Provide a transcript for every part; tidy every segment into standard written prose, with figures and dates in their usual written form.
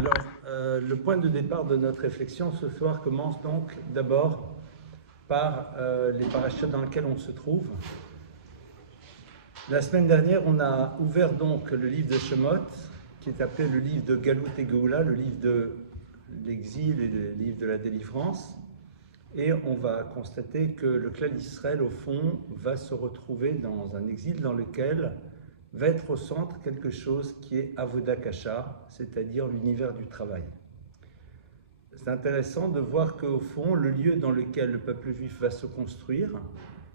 Le point de départ de notre réflexion ce soir commence donc d'abord par les parachutes dans lesquels on se trouve. La semaine dernière, on a ouvert donc le livre de Shemot, qui est appelé le livre de Galut et Geoula, le livre de l'exil et le livre de la délivrance. Et on va constater que le clan d'Israël, au fond, va se retrouver dans un exil dans lequel va être au centre quelque chose qui est Avoda Kasha, c'est-à-dire l'univers du travail. C'est intéressant de voir qu'au fond, le lieu dans lequel le peuple juif va se construire,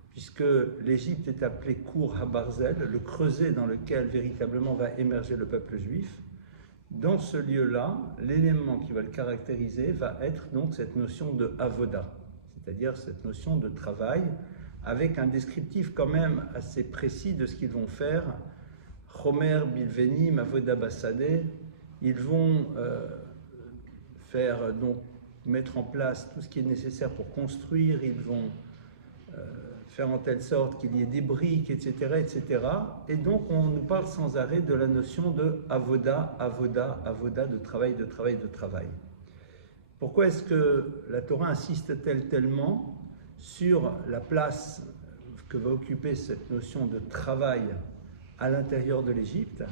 puisque l'Égypte est appelée Kour HaBarzel, le creuset dans lequel véritablement va émerger le peuple juif, dans ce lieu-là, l'élément qui va le caractériser va être donc cette notion de Avoda, c'est-à-dire cette notion de travail, avec un descriptif quand même assez précis de ce qu'ils vont faire. Chomer, Bilvenim, Avoda Bassadeh, ils vont donc mettre en place tout ce qui est nécessaire pour construire, ils vont faire en telle sorte qu'il y ait des briques, etc., etc. Et donc on nous parle sans arrêt de la notion de Avoda, Avoda, Avoda, de travail, de travail, de travail. Pourquoi est-ce que la Torah insiste-t-elle tellement sur la place que va occuper cette notion de travail à l'intérieur de l'Égypte?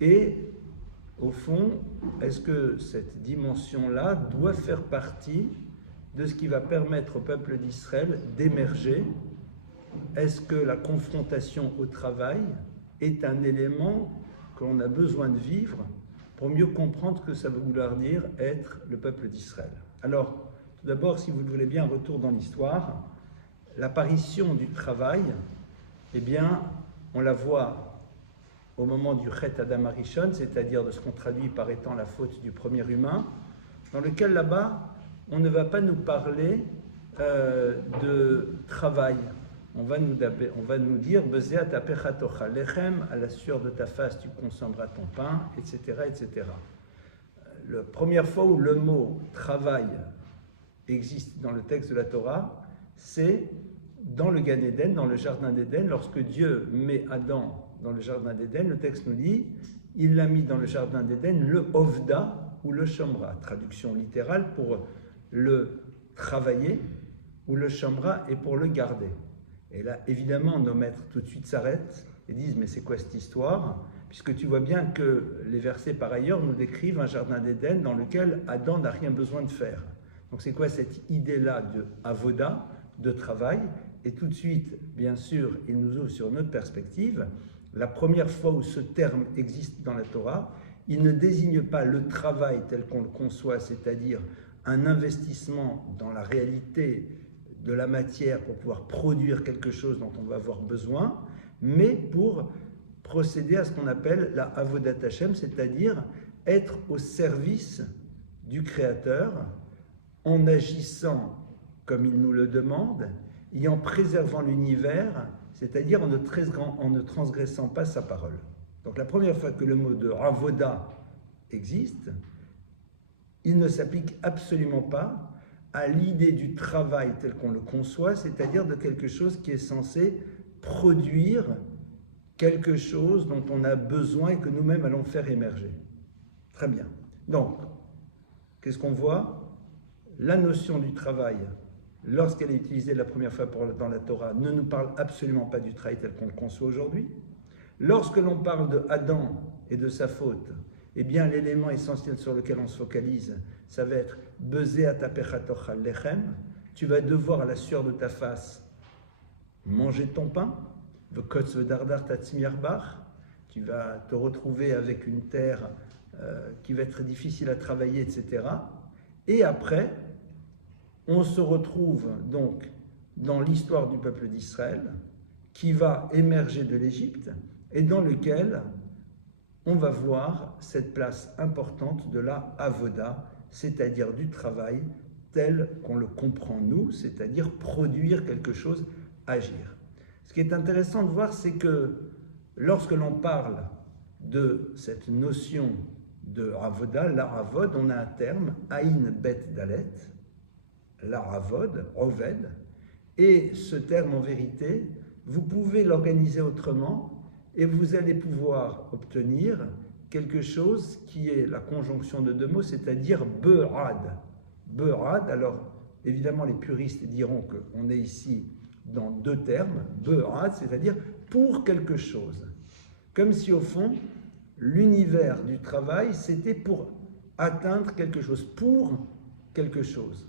Et au fond, est-ce que cette dimension-là doit faire partie de ce qui va permettre au peuple d'Israël d'émerger? Est-ce que la confrontation au travail est un élément que l'on a besoin de vivre pour mieux comprendre ce que ça veut vouloir dire être le peuple d'Israël? Alors, tout d'abord, si vous le voulez bien, un retour dans l'histoire. L'apparition du travail, eh bien, on la voit au moment du Chet Adam Arishon, c'est-à-dire de ce qu'on traduit par étant la faute du premier humain, dans lequel là-bas, on ne va pas nous parler de travail. On va nous dire Bezéat apechatocha lechem, à la sueur de ta face tu consommeras ton pain, etc., etc. La première fois où le mot travail existe dans le texte de la Torah, c'est dans le Gan Eden, dans le jardin d'Éden, lorsque Dieu met Adam dans le jardin d'Éden. Le texte nous dit il l'a mis dans le jardin d'Éden, le Ovda ou le Shomra. Traduction littérale pour le travailler, ou le Shomra est pour le garder. Et là, évidemment, nos maîtres tout de suite s'arrêtent et disent « Mais c'est quoi cette histoire ?» Puisque tu vois bien que les versets, par ailleurs, nous décrivent un jardin d'Éden dans lequel Adam n'a rien besoin de faire. Donc c'est quoi cette idée-là de avoda, de travail? Et tout de suite, bien sûr, il nous ouvre sur notre perspective. La première fois où ce terme existe dans la Torah, il ne désigne pas le travail tel qu'on le conçoit, c'est-à-dire un investissement dans la réalité de la matière pour pouvoir produire quelque chose dont on va avoir besoin, mais pour procéder à ce qu'on appelle la avodat Hashem, c'est-à-dire être au service du Créateur en agissant comme il nous le demande et en préservant l'univers, c'est-à-dire en ne transgressant pas sa parole. Donc la première fois que le mot de avoda existe, il ne s'applique absolument pas à l'idée du travail tel qu'on le conçoit, c'est-à-dire de quelque chose qui est censé produire quelque chose dont on a besoin et que nous-mêmes allons faire émerger. Très bien. Donc, qu'est-ce qu'on voit? La notion du travail, lorsqu'elle est utilisée la première fois dans la Torah, ne nous parle absolument pas du travail tel qu'on le conçoit aujourd'hui. Lorsque l'on parle de Adam et de sa faute, eh bien, l'élément essentiel sur lequel on se focalise, ça va être « Bezéat apechatocha lechem » tu vas devoir, à la sueur de ta face, manger ton pain, « Vekotz vedardar tatzmiarbach » tu vas te retrouver avec une terre qui va être difficile à travailler, etc. Et après, on se retrouve donc dans l'histoire du peuple d'Israël qui va émerger de l'Égypte et dans lequel on va voir cette place importante de la avoda, c'est-à-dire du travail tel qu'on le comprend nous, c'est-à-dire produire quelque chose, agir. Ce qui est intéressant de voir, c'est que lorsque l'on parle de cette notion de avoda, la avod, on a un terme, aïn bet dalet, la avod, oved, et ce terme en vérité, vous pouvez l'organiser autrement et vous allez pouvoir obtenir quelque chose qui est la conjonction de deux mots, c'est-à-dire be'ad. Be'ad, alors évidemment les puristes diront qu'on est ici dans deux termes, be'ad, c'est-à-dire pour quelque chose. Comme si au fond, l'univers du travail, c'était pour atteindre quelque chose, pour quelque chose.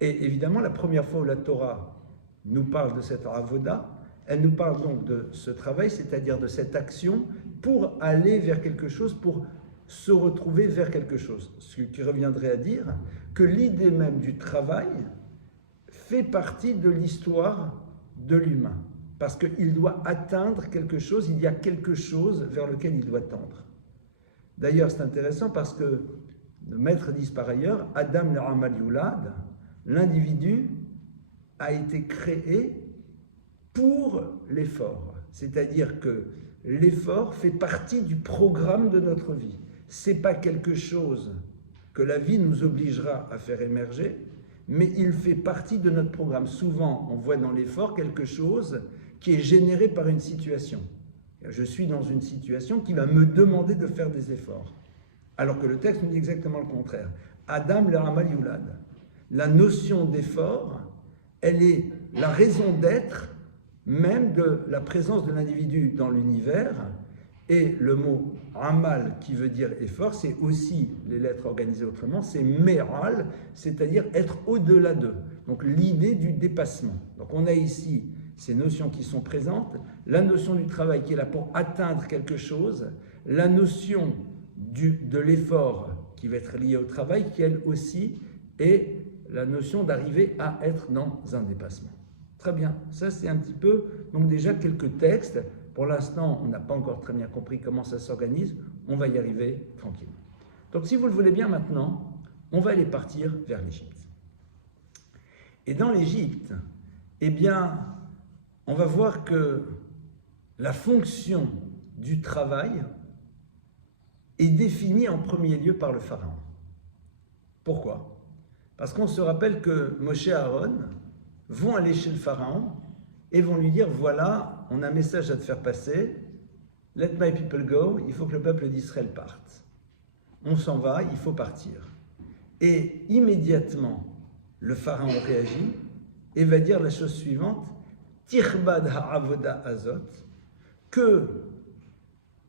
Et évidemment, la première fois où la Torah nous parle de cette avoda, elle nous parle donc de ce travail, c'est-à-dire de cette action pour aller vers quelque chose, pour se retrouver vers quelque chose. Ce qui reviendrait à dire que l'idée même du travail fait partie de l'histoire de l'humain. Parce qu'il doit atteindre quelque chose, il y a quelque chose vers lequel il doit tendre. D'ailleurs, c'est intéressant parce que le maître dit par ailleurs, Adam le Yulad, l'individu a été créé pour l'effort. C'est-à-dire que l'effort fait partie du programme de notre vie. Ce n'est pas quelque chose que la vie nous obligera à faire émerger, mais il fait partie de notre programme. Souvent, on voit dans l'effort quelque chose qui est généré par une situation. Je suis dans une situation qui va me demander de faire des efforts. Alors que le texte nous dit exactement le contraire. Adam le Hamal Yulad. La notion d'effort, elle est la raison d'être même de la présence de l'individu dans l'univers. Et le mot Amal, qui veut dire effort, c'est aussi, les lettres organisées autrement, c'est Me'al, c'est-à-dire être au-delà d'eux. Donc l'idée du dépassement. Donc on a ici ces notions qui sont présentes, la notion du travail qui est là pour atteindre quelque chose, la notion de l'effort qui va être lié au travail, qui elle aussi est la notion d'arriver à être dans un dépassement. Très bien, ça c'est un petit peu, donc déjà quelques textes. Pour l'instant, on n'a pas encore très bien compris comment ça s'organise, on va y arriver tranquille. Donc si vous le voulez bien maintenant, on va aller partir vers l'Égypte. Et dans l'Égypte, eh bien, on va voir que la fonction du travail est définie en premier lieu par le pharaon. Pourquoi? Parce qu'on se rappelle que Moshe et Aaron vont aller chez le pharaon et vont lui dire, voilà, on a un message à te faire passer, let my people go, il faut que le peuple d'Israël parte. On s'en va, il faut partir. Et immédiatement, le pharaon réagit et va dire la chose suivante, Tirbad ha'avoda azot, que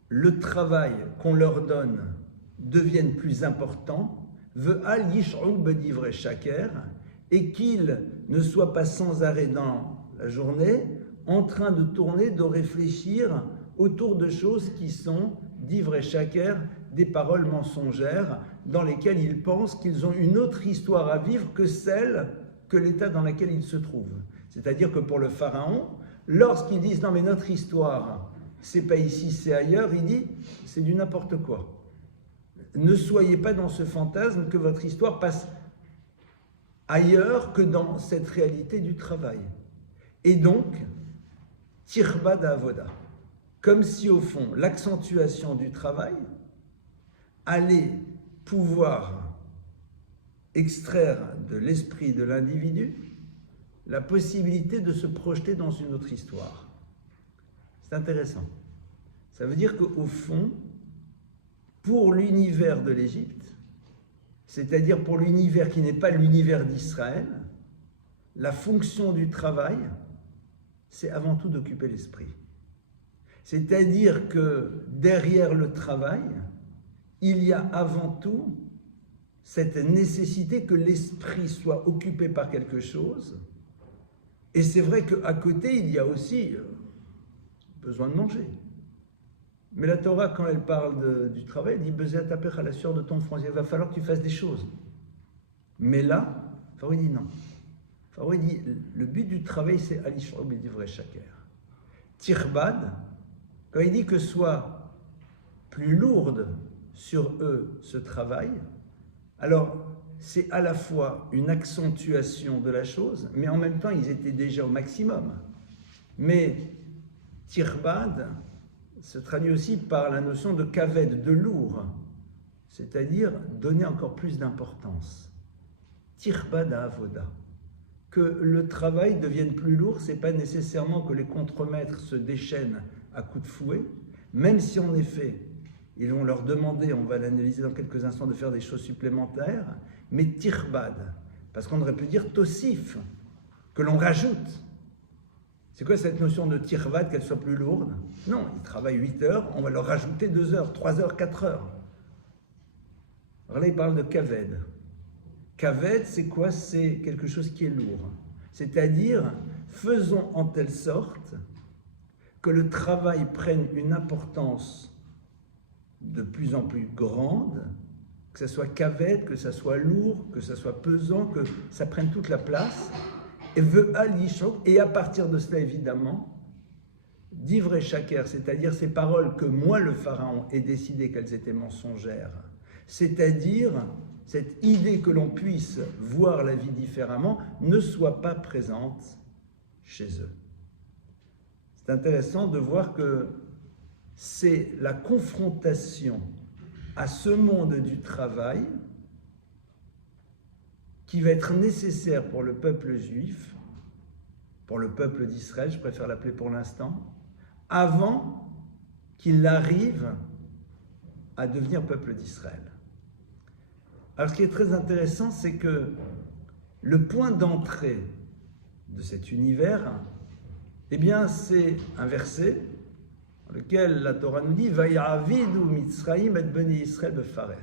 le travail qu'on leur donne devienne plus important, ve'al yish'u b'divrei shaker, et qu'ils ne soient pas sans arrêt dans la journée en train de tourner, de réfléchir autour de choses qui sont divrei shaker, des paroles mensongères dans lesquelles ils pensent qu'ils ont une autre histoire à vivre que celle que l'état dans lequel ils se trouvent. C'est-à-dire que pour le pharaon, lorsqu'ils disent non mais notre histoire, c'est pas ici, c'est ailleurs, il dit c'est du n'importe quoi. Ne soyez pas dans ce fantasme que votre histoire passe ailleurs que dans cette réalité du travail. Et donc, tirba d'avoda, comme si au fond l'accentuation du travail allait pouvoir extraire de l'esprit de l'individu la possibilité de se projeter dans une autre histoire. C'est intéressant. Ça veut dire qu'au fond, pour l'univers de l'Égypte, c'est-à-dire pour l'univers qui n'est pas l'univers d'Israël, la fonction du travail, c'est avant tout d'occuper l'esprit. C'est-à-dire que derrière le travail, il y a avant tout cette nécessité que l'esprit soit occupé par quelque chose. Et c'est vrai qu'à côté, il y a aussi besoin de manger. Mais la Torah, quand elle parle du travail, elle dit « Bezet tapech à la sueur de ton front », il va falloir que tu fasses des choses. Mais là, Pharaon dit non. Pharaon dit le but du travail, c'est Alish'ob et d'ivre shaker. Tirbad, quand il dit que soit plus lourde sur eux ce travail, alors c'est à la fois une accentuation de la chose, mais en même temps, ils étaient déjà au maximum. Mais Tirbad se traduit aussi par la notion de kaved, de lourd, c'est-à-dire donner encore plus d'importance. Tirbad à avoda. Que le travail devienne plus lourd, ce n'est pas nécessairement que les contremaîtres se déchaînent à coups de fouet, même si en effet, ils vont leur demander, on va l'analyser dans quelques instants, de faire des choses supplémentaires, mais tirbad, parce qu'on aurait pu dire tossif, que l'on rajoute. C'est quoi cette notion de tirbad, qu'elle soit plus lourde? Non, ils travaillent 8 heures, on va leur rajouter 2 heures, 3 heures, 4 heures. Alors là, il parle de kaved. Kaved, c'est quoi? C'est quelque chose qui est lourd. C'est-à-dire, faisons en telle sorte que le travail prenne une importance de plus en plus grande, que ça soit kaved, que ça soit lourd, que ça soit pesant, que ça prenne toute la place, et à partir de cela, évidemment, d'ivre et shaker, c'est-à-dire ces paroles que moi, le pharaon, ai décidé qu'elles étaient mensongères, c'est-à-dire cette idée que l'on puisse voir la vie différemment, ne soit pas présente chez eux. C'est intéressant de voir que c'est la confrontation à ce monde du travail qui va être nécessaire pour le peuple juif, pour le peuple d'Israël, je préfère l'appeler pour l'instant, avant qu'il arrive à devenir peuple d'Israël. Alors ce qui est très intéressant, c'est que le point d'entrée de cet univers, eh bien c'est un verset dans lequel la Torah nous dit « Vaya'avidu Mitzrayim et bnei Yisrael befarer ».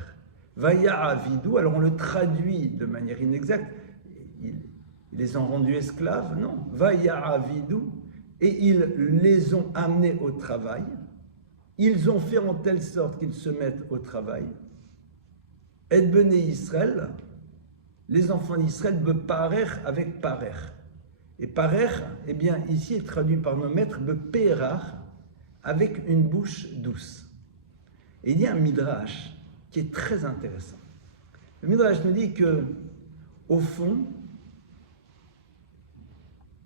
Vaya'avidu, alors on le traduit de manière inexacte, ils les ont rendus esclaves, non. Vaya'avidu, et ils les ont amenés au travail. Ils ont fait en telle sorte qu'ils se mettent au travail. Et bnei Yisrael, les enfants d'Israël, beparer avec parer. Et parer, eh bien, ici est traduit par nos maîtres, beperach, avec une bouche douce. Et il y a un midrash qui est très intéressant. Le midrash nous dit que, au fond,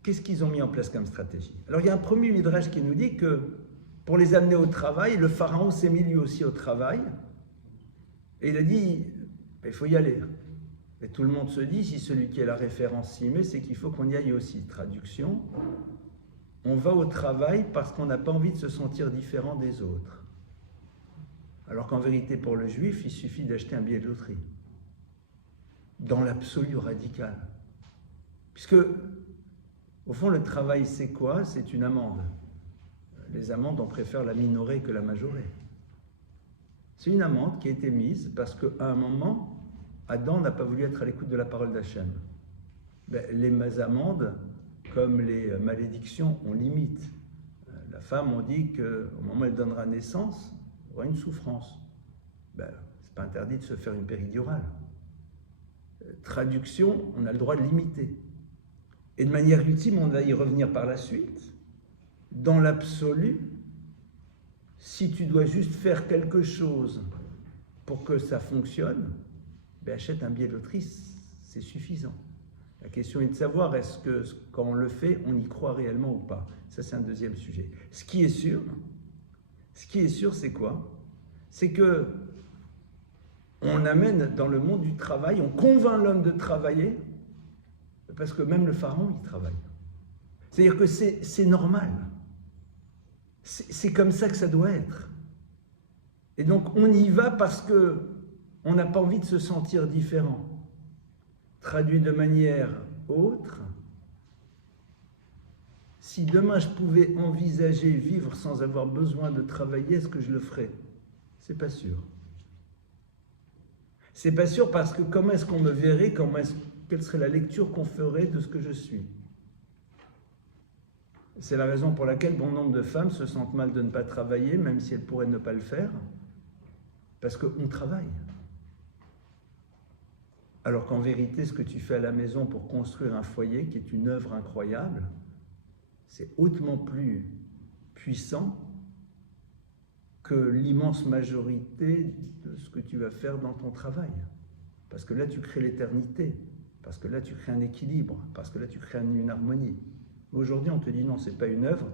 qu'est-ce qu'ils ont mis en place comme stratégie? Alors il y a un premier midrash qui nous dit que pour les amener au travail, le pharaon s'est mis lui aussi au travail, et il a dit, il faut y aller. Et tout le monde se dit, si celui qui est la référence s'y met, c'est qu'il faut qu'on y aille aussi. Traduction, on va au travail parce qu'on n'a pas envie de se sentir différent des autres. Alors qu'en vérité, pour le juif, il suffit d'acheter un billet de loterie. Dans l'absolu radical. Puisque, au fond, le travail, c'est quoi? C'est une amende. Les amendes, on préfère la minorer que la majorer. C'est une amende qui a été mise parce qu'à un moment, Adam n'a pas voulu être à l'écoute de la parole d'Hachem. Les amendes, comme les malédictions, on limite. La femme, on dit qu'au moment où elle donnera naissance, il y aura une souffrance. C'est pas interdit de se faire une péridurale. Traduction, on a le droit de limiter. Et de manière ultime, on va y revenir par la suite. Dans l'absolu, si tu dois juste faire quelque chose pour que ça fonctionne, achète un billet de loterie, c'est suffisant. La question est de savoir, est-ce que quand on le fait, on y croit réellement ou pas? Ça, c'est un deuxième sujet. Ce qui est sûr, c'est quoi? C'est que on amène dans le monde du travail, on convainc l'homme de travailler, parce que même le pharaon, il travaille. C'est-à-dire que c'est normal. C'est comme ça que ça doit être. Et donc, on y va parce que on n'a pas envie de se sentir différent. Traduit de manière autre, si demain je pouvais envisager vivre sans avoir besoin de travailler, est-ce que je le ferais? C'est pas sûr. C'est pas sûr parce que comment est-ce qu'on me verrait, quelle serait la lecture qu'on ferait de ce que je suis? C'est la raison pour laquelle bon nombre de femmes se sentent mal de ne pas travailler, même si elles pourraient ne pas le faire, parce qu'on travaille. Alors qu'en vérité, ce que tu fais à la maison pour construire un foyer, qui est une œuvre incroyable, c'est hautement plus puissant que l'immense majorité de ce que tu vas faire dans ton travail. Parce que là, tu crées l'éternité, parce que là, tu crées un équilibre, parce que là, tu crées une harmonie. Aujourd'hui, on te dit non, c'est pas une œuvre.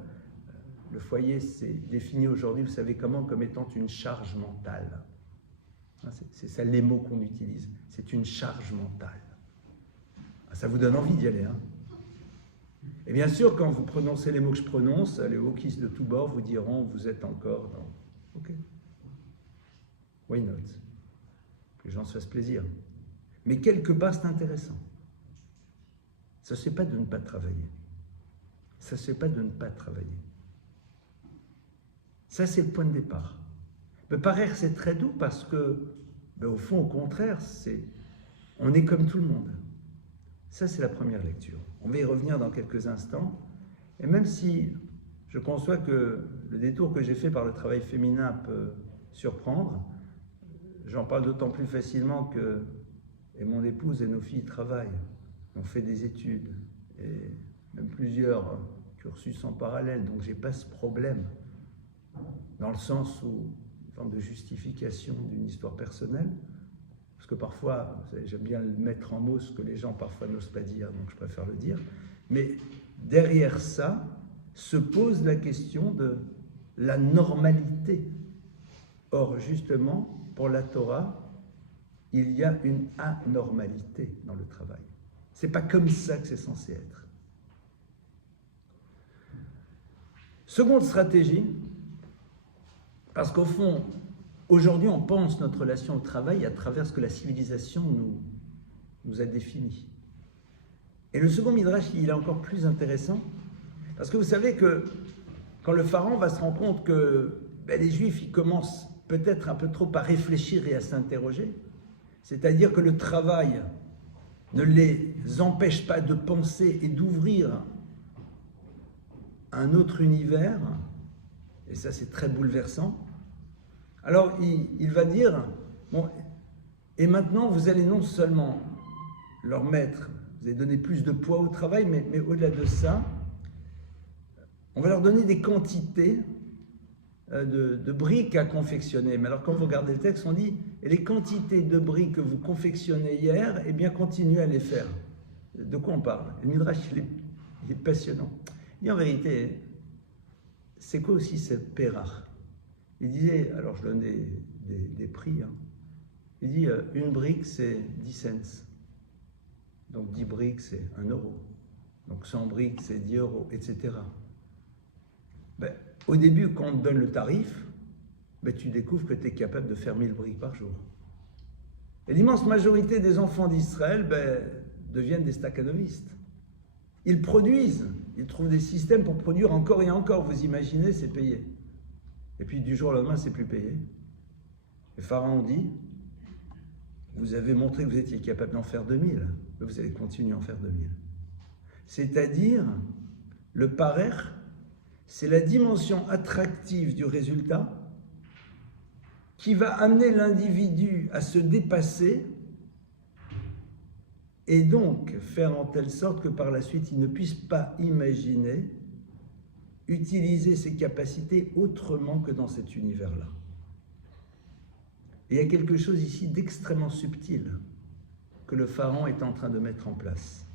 Le foyer, c'est défini aujourd'hui, vous savez comment, comme étant une charge mentale. C'est ça les mots qu'on utilise. C'est une charge mentale. Ça vous donne envie d'y aller. Et bien sûr, quand vous prononcez les mots que je prononce, les wokistes de tous bords vous diront, vous êtes encore dans... Ok. Why not? Que les gens se fassent plaisir. Mais quelque part, c'est intéressant. Ça ne se fait pas de ne pas travailler. Ça ne se fait pas de ne pas travailler. Ça, c'est le point de départ. Mais paraître, c'est très doux parce que, au fond, au contraire, on est comme tout le monde. Ça, c'est la première lecture. On va y revenir dans quelques instants. Et même si je conçois que le détour que j'ai fait par le travail féminin peut surprendre, j'en parle d'autant plus facilement que mon épouse et nos filles travaillent, ont fait des études, et même plusieurs cursus en parallèle, donc je n'ai pas ce problème, dans le sens où, une forme de justification d'une histoire personnelle, parce que parfois, vous savez, j'aime bien le mettre en mots, ce que les gens parfois n'osent pas dire, donc je préfère le dire, mais derrière ça se pose la question de la normalité. Or, justement, pour la Torah, il y a une anormalité dans le travail. C'est pas comme ça que c'est censé être. Seconde stratégie, parce qu'au fond, aujourd'hui, on pense notre relation au travail à travers ce que la civilisation nous a défini. Et le second midrash, il est encore plus intéressant, parce que vous savez que quand le pharaon va se rendre compte que les Juifs, ils commencent peut-être un peu trop à réfléchir et à s'interroger, c'est-à-dire que le travail ne les empêche pas de penser et d'ouvrir un autre univers, et ça c'est très bouleversant, alors il va dire, bon, et maintenant vous allez non seulement leur mettre, vous allez donner plus de poids au travail, mais au-delà de ça, on va leur donner des quantités de briques à confectionner. Mais alors quand vous regardez le texte, on dit, et les quantités de briques que vous confectionnez hier, eh bien continuez à les faire. De quoi on parle? Le Midrash, il est passionnant. Il dit en vérité, c'est quoi aussi cette pérach? Il disait, alors je donne des prix, hein. Il dit, une brique c'est 10 cents. Donc 10 briques c'est 1 euro. Donc 100 briques c'est 10 euros, etc. Au début, quand on te donne le tarif, tu découvres que tu es capable de faire 1000 briques par jour. Et l'immense majorité des enfants d'Israël deviennent des staccanovistes. Ils produisent, ils trouvent des systèmes pour produire encore et encore. Vous imaginez, c'est payé. Et puis du jour au lendemain, c'est plus payé. Et Pharaon dit, vous avez montré que vous étiez capable d'en faire 2000, mais vous allez continuer à en faire 2000. C'est-à-dire, le parer, c'est la dimension attractive du résultat qui va amener l'individu à se dépasser et donc faire en telle sorte que par la suite, il ne puisse pas imaginer utiliser ses capacités autrement que dans cet univers-là. Et il y a quelque chose ici d'extrêmement subtil que le pharaon est en train de mettre en place.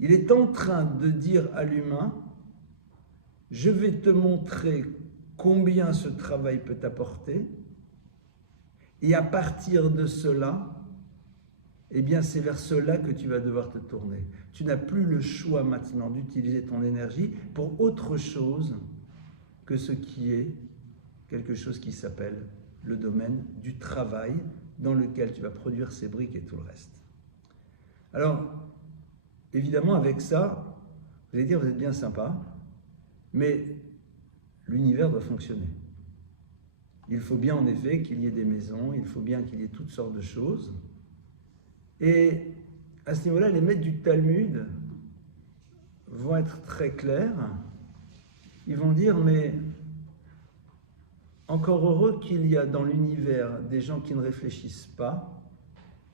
Il est en train de dire à l'humain, je vais te montrer combien ce travail peut t'apporter, et à partir de cela, eh bien c'est vers cela que tu vas devoir te tourner. Tu n'as plus le choix maintenant d'utiliser ton énergie pour autre chose que ce qui est quelque chose qui s'appelle le domaine du travail dans lequel tu vas produire ces briques et tout le reste. Alors, évidemment, avec ça, vous allez dire, vous êtes bien sympa, mais l'univers doit fonctionner. Il faut bien en effet qu'il y ait des maisons, il faut bien qu'il y ait toutes sortes de choses. Et à ce niveau-là, les maîtres du Talmud vont être très clairs. Ils vont dire, mais encore heureux qu'il y a dans l'univers des gens qui ne réfléchissent pas,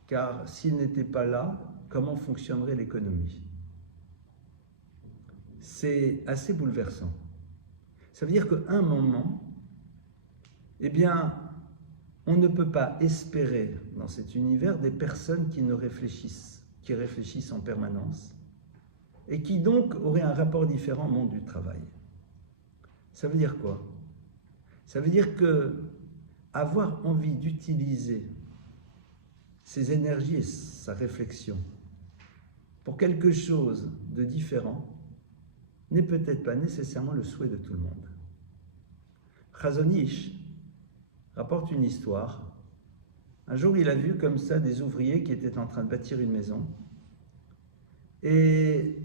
car s'ils n'étaient pas là, comment fonctionnerait l'économie? C'est assez bouleversant. Ça veut dire qu'à un moment, eh bien, on ne peut pas espérer dans cet univers des personnes qui réfléchissent en permanence, et qui donc auraient un rapport différent au monde du travail. Ça veut dire quoi? Ça veut dire que avoir envie d'utiliser ses énergies et sa réflexion pour quelque chose de différent n'est peut-être pas nécessairement le souhait de tout le monde. Chazon Ish rapporte une histoire Un jour, il a vu comme ça des ouvriers qui étaient en train de bâtir une maison. Et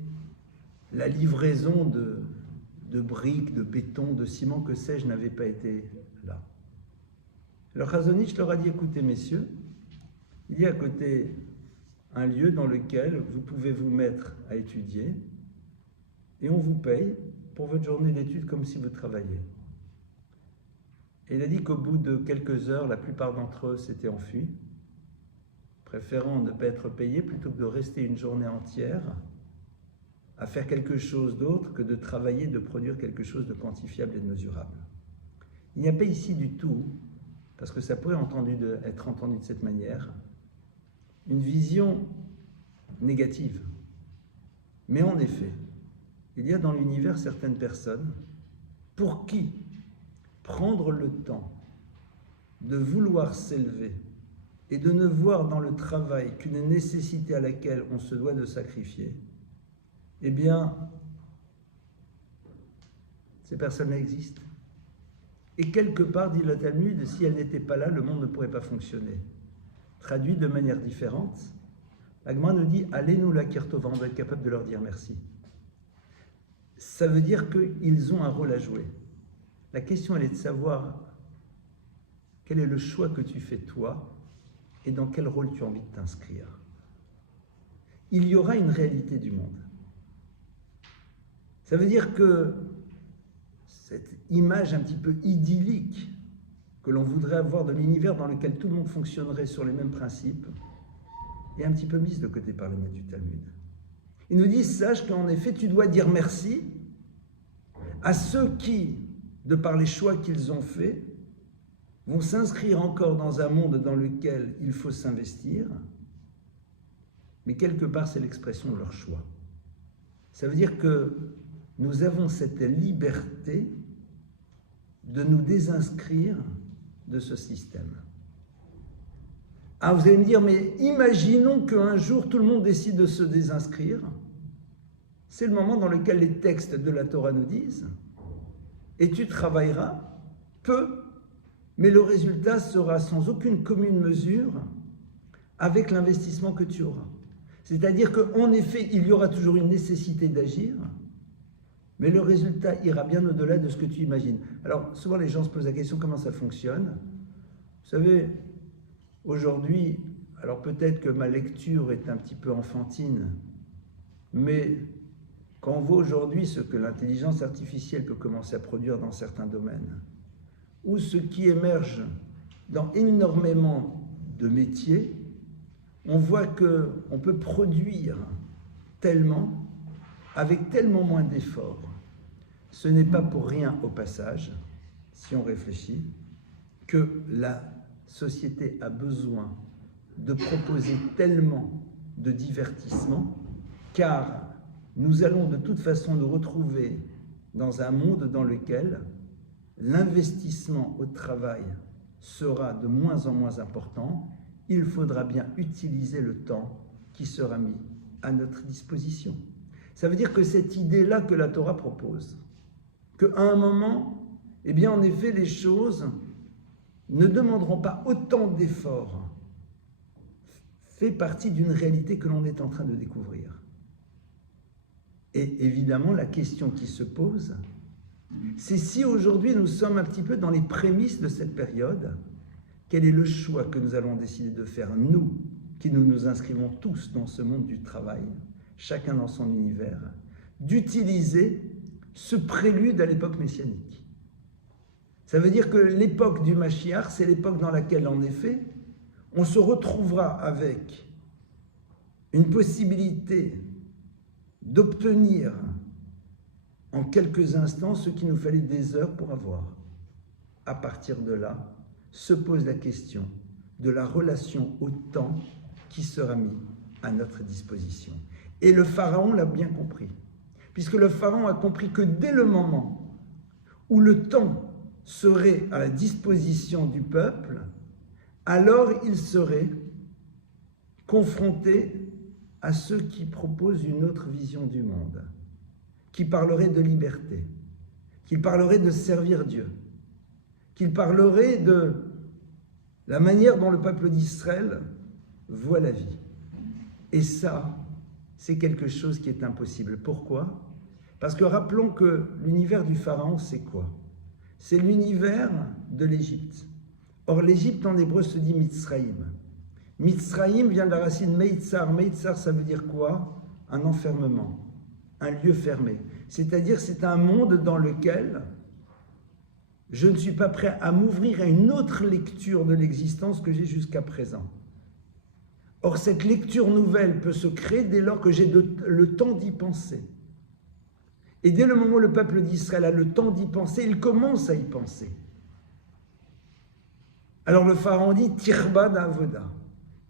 la livraison de briques, de béton, de ciment, que sais-je, n'avait pas été là. Le Chazon Ish leur a dit, écoutez messieurs, il y a à côté un lieu dans lequel vous pouvez vous mettre à étudier et on vous paye pour votre journée d'études comme si vous travailliez. Et il a dit qu'au bout de quelques heures, la plupart d'entre eux s'étaient enfuis, préférant ne pas être payés plutôt que de rester une journée entière à faire quelque chose d'autre que de travailler, de produire quelque chose de quantifiable et de mesurable. Il n'y a pas ici du tout, parce que ça pourrait être entendu de cette manière, une vision négative. Mais en effet, il y a dans l'univers certaines personnes pour qui prendre le temps de vouloir s'élever et de ne voir dans le travail qu'une nécessité à laquelle on se doit de sacrifier, eh bien, ces personnes-là existent. Et quelque part, dit le Talmud, si elles n'étaient pas là, le monde ne pourrait pas fonctionner. Traduit de manière différente, la Gemara nous dit « Allez-nous la kirtova », on doit être capable de leur dire merci. Ça veut dire qu'ils ont un rôle à jouer. La question, elle est de savoir quel est le choix que tu fais toi et dans quel rôle tu as envie de t'inscrire. Il y aura une réalité du monde. Ça veut dire que cette image un petit peu idyllique que l'on voudrait avoir de l'univers dans lequel tout le monde fonctionnerait sur les mêmes principes est un petit peu mise de côté par les maîtres du Talmud. Ils nous disent, sache qu'en effet, tu dois dire merci à ceux qui, de par les choix qu'ils ont faits, vont s'inscrire encore dans un monde dans lequel il faut s'investir, mais quelque part, c'est l'expression de leur choix. Ça veut dire que nous avons cette liberté de nous désinscrire de ce système. Ah, vous allez me dire, mais imaginons qu'un jour tout le monde décide de se désinscrire. C'est le moment dans lequel les textes de la Torah nous disent « Et tu travailleras peu, mais le résultat sera sans aucune commune mesure avec l'investissement que tu auras. » C'est-à-dire qu'en effet, il y aura toujours une nécessité d'agir, mais le résultat ira bien au-delà de ce que tu imagines. Alors, souvent les gens se posent la question comment ça fonctionne. Vous savez, aujourd'hui, alors peut-être que ma lecture est un petit peu enfantine, mais quand on voit aujourd'hui ce que l'intelligence artificielle peut commencer à produire dans certains domaines, ou ce qui émerge dans énormément de métiers, on voit qu'on peut produire tellement, avec tellement moins d'efforts. Ce n'est pas pour rien au passage, si on réfléchit, que la société a besoin de proposer tellement de divertissement, car nous allons de toute façon nous retrouver dans un monde dans lequel l'investissement au travail sera de moins en moins important. Il faudra bien utiliser le temps qui sera mis à notre disposition. Ça veut dire que cette idée-là que la Torah propose, qu'à un moment, eh bien en effet, les choses ne demanderont pas autant d'efforts, fait partie d'une réalité que l'on est en train de découvrir. Et évidemment, la question qui se pose, c'est si aujourd'hui nous sommes un petit peu dans les prémices de cette période, quel est le choix que nous allons décider de faire, nous, qui nous inscrivons tous dans ce monde du travail, chacun dans son univers, d'utiliser ce prélude à l'époque messianique. Ça veut dire que l'époque du Mashiach, c'est l'époque dans laquelle, en effet, on se retrouvera avec une possibilité d'obtenir en quelques instants ce qu'il nous fallait des heures pour avoir. À partir de là, se pose la question de la relation au temps qui sera mis à notre disposition. Et le pharaon l'a bien compris, puisque le pharaon a compris que dès le moment où le temps serait à la disposition du peuple, alors il serait confronté à ceux qui proposent une autre vision du monde, qui parlerait de liberté, qui parlerait de servir Dieu, qui parlerait de la manière dont le peuple d'Israël voit la vie. Et ça, c'est quelque chose qui est impossible. Pourquoi? Parce que rappelons que l'univers du Pharaon, c'est quoi? C'est l'univers de l'Égypte. Or, l'Égypte en hébreu se dit Mitzraïm. Mitzraïm vient de la racine Meitzar. Meitzar, ça veut dire quoi? Un enfermement, un lieu fermé. C'est-à-dire, c'est un monde dans lequel je ne suis pas prêt à m'ouvrir à une autre lecture de l'existence que j'ai jusqu'à présent. Or, cette lecture nouvelle peut se créer dès lors que j'ai le temps d'y penser. Et dès le moment où le peuple d'Israël a le temps d'y penser, il commence à y penser. Alors le Pharaon dit « Tirba d'avoda ».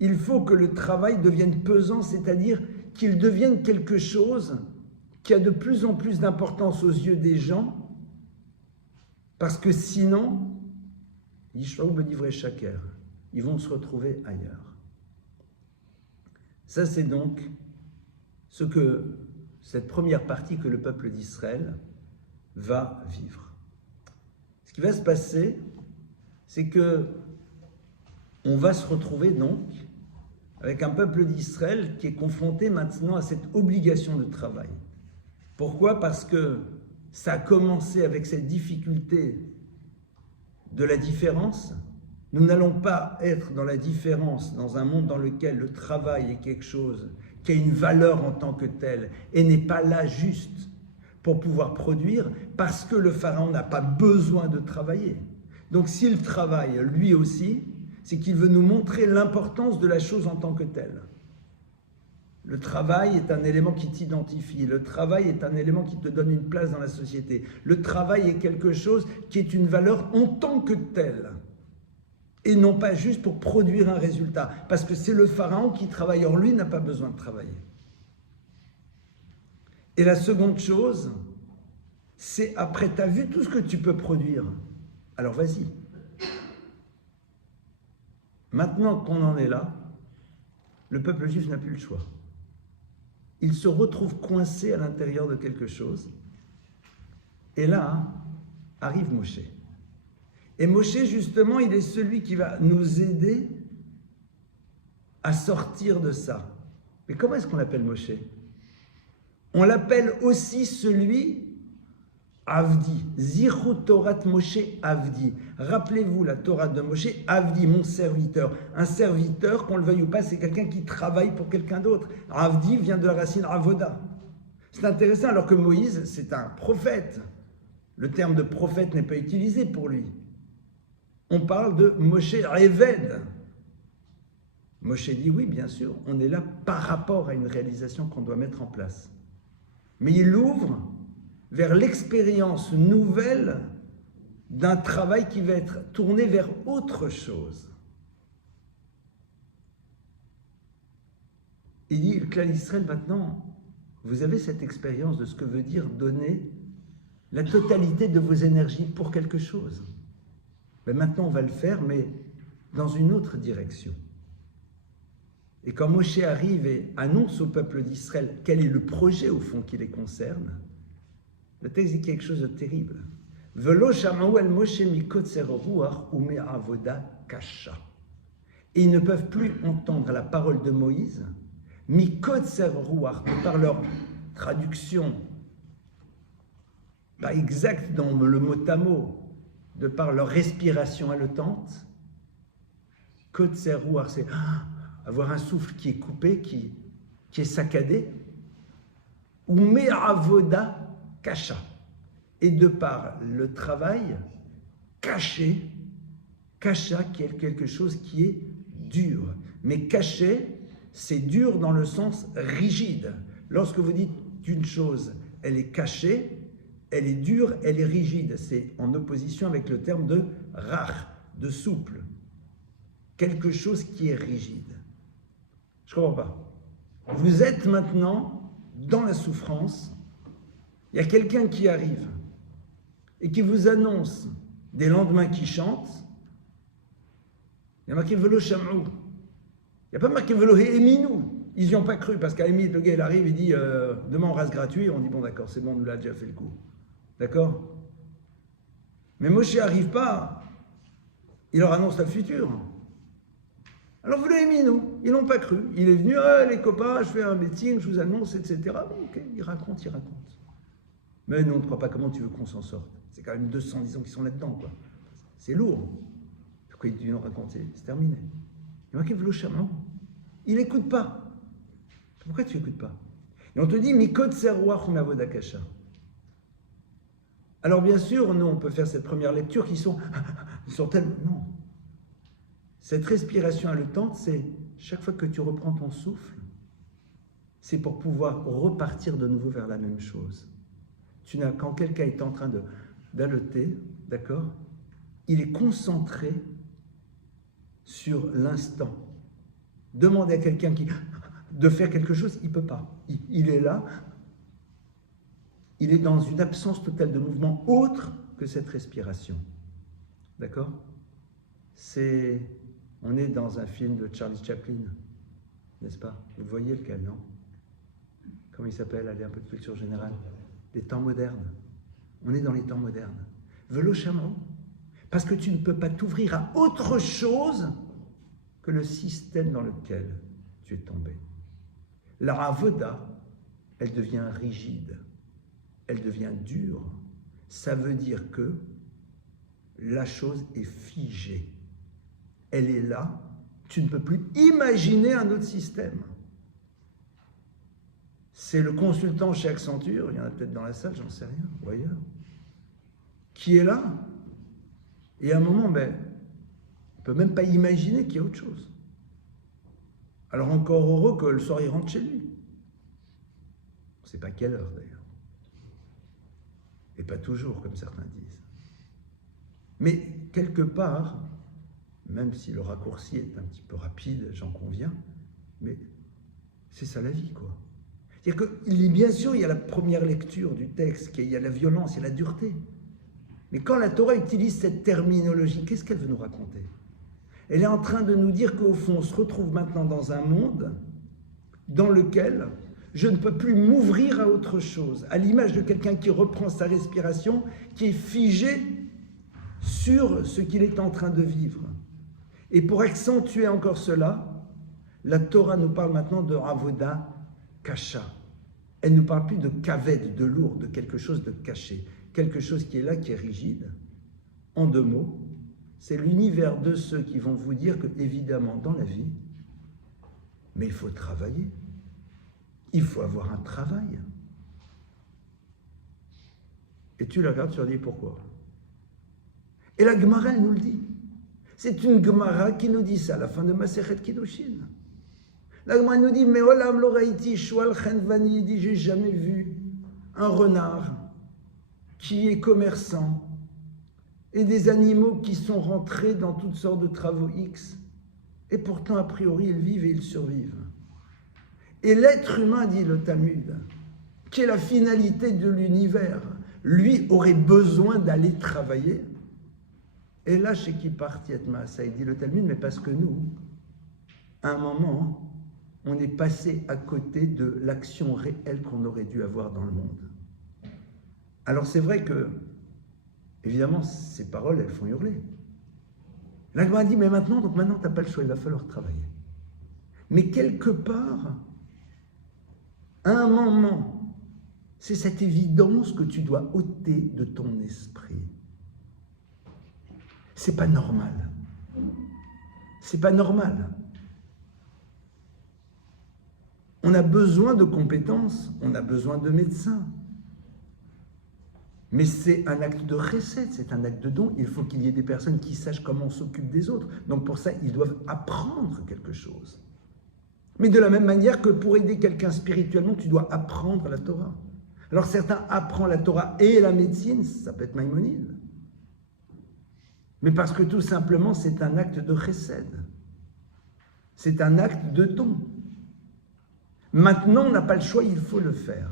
Il faut que le travail devienne pesant, c'est-à-dire qu'il devienne quelque chose qui a de plus en plus d'importance aux yeux des gens, parce que sinon, ils vont se retrouver ailleurs. Ça, c'est donc cette première partie que le peuple d'Israël va vivre. Ce qui va se passer, c'est que on va se retrouver donc avec un peuple d'Israël qui est confronté maintenant à cette obligation de travail. Pourquoi? Parce que ça a commencé avec cette difficulté de la différence. Nous n'allons pas être dans la différence dans un monde dans lequel le travail est quelque chose qui a une valeur en tant que tel et n'est pas là juste pour pouvoir produire, parce que le Pharaon n'a pas besoin de travailler. Donc s'il travaille lui aussi, c'est qu'il veut nous montrer l'importance de la chose en tant que telle. Le travail est un élément qui t'identifie, le travail est un élément qui te donne une place dans la société. Le travail est quelque chose qui est une valeur en tant que telle, et non pas juste pour produire un résultat, parce que c'est le Pharaon qui travaille, or lui n'a pas besoin de travailler. Et la seconde chose, c'est après, tu as vu tout ce que tu peux produire, alors vas-y. Maintenant qu'on en est là, le peuple juif n'a plus le choix. Il se retrouve coincé à l'intérieur de quelque chose. Et là, arrive Moshe. Et Moshe, justement, il est celui qui va nous aider à sortir de ça. Mais comment est-ce qu'on l'appelle Moshe? On l'appelle aussi celui Avdi, Zichru Torat Moshe Avdi. Rappelez-vous la Torah de Moshe, Avdi, mon serviteur. Un serviteur, qu'on le veuille ou pas, c'est quelqu'un qui travaille pour quelqu'un d'autre. Avdi vient de la racine Avoda. C'est intéressant, alors que Moïse, c'est un prophète. Le terme de prophète n'est pas utilisé pour lui. On parle de Moshe Eved. Moshe dit oui, bien sûr, on est là par rapport à une réalisation qu'on doit mettre en place. Mais il ouvre vers l'expérience nouvelle d'un travail qui va être tourné vers autre chose. Il dit, le clan d'Israël, maintenant, vous avez cette expérience de ce que veut dire donner la totalité de vos énergies pour quelque chose. Mais maintenant, on va le faire, mais dans une autre direction. Et quand Moshe arrive et annonce au peuple d'Israël quel est le projet, au fond, qui les concerne, le texte dit quelque chose de terrible. Et ils ne peuvent plus entendre la parole de Moïse, de par leur traduction, pas exacte dans le mot à mot, de par leur respiration haletante. Kotser Ruach, c'est avoir un souffle qui est coupé, qui est saccadé. Ou me'avoda kasha. Et de par le travail caché, kasha qui est quelque chose qui est dur. Mais caché, c'est dur dans le sens rigide. Lorsque vous dites une chose, elle est cachée, elle est dure, elle est rigide. C'est en opposition avec le terme de rach, de souple. Quelque chose qui est rigide. Je ne comprends pas. Vous êtes maintenant dans la souffrance. Il y a quelqu'un qui arrive et qui vous annonce des lendemains qui chantent. Il y a marqué Velo Sham'ou. Il n'y a pas marqué Velo Eminou. Ils n'y ont pas cru parce qu'à la limite, le gars il arrive et dit demain on rase gratuit. On dit bon d'accord, c'est bon, on nous l'a déjà fait le coup. D'accord? Mais Moshe n'arrive pas. Il leur annonce le futur. Alors vous l'avez mis, nous, ils n'ont pas cru. Il est venu, ah, les copains, je fais un meeting, je vous annonce, etc. Bon, ok, il raconte. Mais nous, on ne croit pas comment tu veux qu'on s'en sorte. C'est quand même 210 ans qui sont là-dedans, quoi. C'est lourd. Pourquoi il dit nous raconter? C'est terminé. Il y a Velo Shamaou. Il n'écoute pas. Pourquoi tu n'écoutes pas? Et on te dit, Mikot Serwach Mavoda Kasha. Alors bien sûr, nous, on peut faire cette première lecture ils sont tellement... Non. Cette respiration haletante, c'est chaque fois que tu reprends ton souffle, c'est pour pouvoir repartir de nouveau vers la même chose. Quand quelqu'un est en train d'haleter, d'accord, il est concentré sur l'instant. Demander à quelqu'un de faire quelque chose, il ne peut pas. Il est là, il est dans une absence totale de mouvement autre que cette respiration. D'accord? On est dans un film de Charlie Chaplin, n'est-ce pas? Vous voyez lequel, non? Comment il s'appelle? Allez, un peu de culture générale. Les temps modernes. On est dans les temps modernes. Velo Shamaou. Parce que tu ne peux pas t'ouvrir à autre chose que le système dans lequel tu es tombé. La avoda, elle devient rigide, elle devient dure. Ça veut dire que la chose est figée. Elle est là, tu ne peux plus imaginer un autre système. C'est le consultant chez Accenture, il y en a peut-être dans la salle, j'en sais rien, ou ailleurs, qui est là, et à un moment, on ne peut même pas imaginer qu'il y a autre chose. Alors encore heureux que le soir, il rentre chez lui. On ne sait pas quelle heure d'ailleurs. Et pas toujours, comme certains disent. Mais quelque part, même si le raccourci est un petit peu rapide, j'en conviens, mais c'est ça la vie, quoi. C'est-à-dire que, bien sûr, il y a la première lecture du texte, il y a la violence, il y a la dureté. Mais quand la Torah utilise cette terminologie, qu'est-ce qu'elle veut nous raconter? Elle est en train de nous dire qu'au fond, on se retrouve maintenant dans un monde dans lequel je ne peux plus m'ouvrir à autre chose, à l'image de quelqu'un qui reprend sa respiration, qui est figé sur ce qu'il est en train de vivre. Et pour accentuer encore cela, la Torah nous parle maintenant de avoda kasha. Elle ne nous parle plus de kaved, de lourd, de quelque chose de caché, quelque chose qui est là, qui est rigide. En deux mots, c'est l'univers de ceux qui vont vous dire que, évidemment, dans la vie, mais il faut travailler. Il faut avoir un travail. Et tu la regardes, tu leur dis pourquoi. Et la Gemara, elle nous le dit. C'est une Gemara qui nous dit ça à la fin de Masechet Kiddushin. La Gemara nous dit, mais olam lo raïti shwal chenvani, il dit, j'ai jamais vu un renard qui est commerçant et des animaux qui sont rentrés dans toutes sortes de travaux X, et pourtant, a priori, ils vivent et ils survivent. Et l'être humain, dit le Talmud, qui est la finalité de l'univers, lui aurait besoin d'aller travailler. Et là, chez qui partit ça, il dit le Talmud, mais parce que nous, à un moment, on est passé à côté de l'action réelle qu'on aurait dû avoir dans le monde. Alors c'est vrai que, évidemment, ces paroles, elles font hurler. La Gemara dit, mais maintenant, tu n'as pas le choix, il va falloir travailler. Mais quelque part, à un moment, c'est cette évidence que tu dois ôter de ton esprit. C'est pas normal. C'est pas normal. On a besoin de compétences, on a besoin de médecins. Mais c'est un acte de recette, c'est un acte de don. Il faut qu'il y ait des personnes qui sachent comment on s'occupe des autres. Donc pour ça, ils doivent apprendre quelque chose. Mais de la même manière que pour aider quelqu'un spirituellement, tu dois apprendre la Torah. Alors certains apprennent la Torah et la médecine, ça peut être Maïmonide. Mais parce que tout simplement, c'est un acte de chesed. C'est un acte de don. Maintenant, on n'a pas le choix, il faut le faire.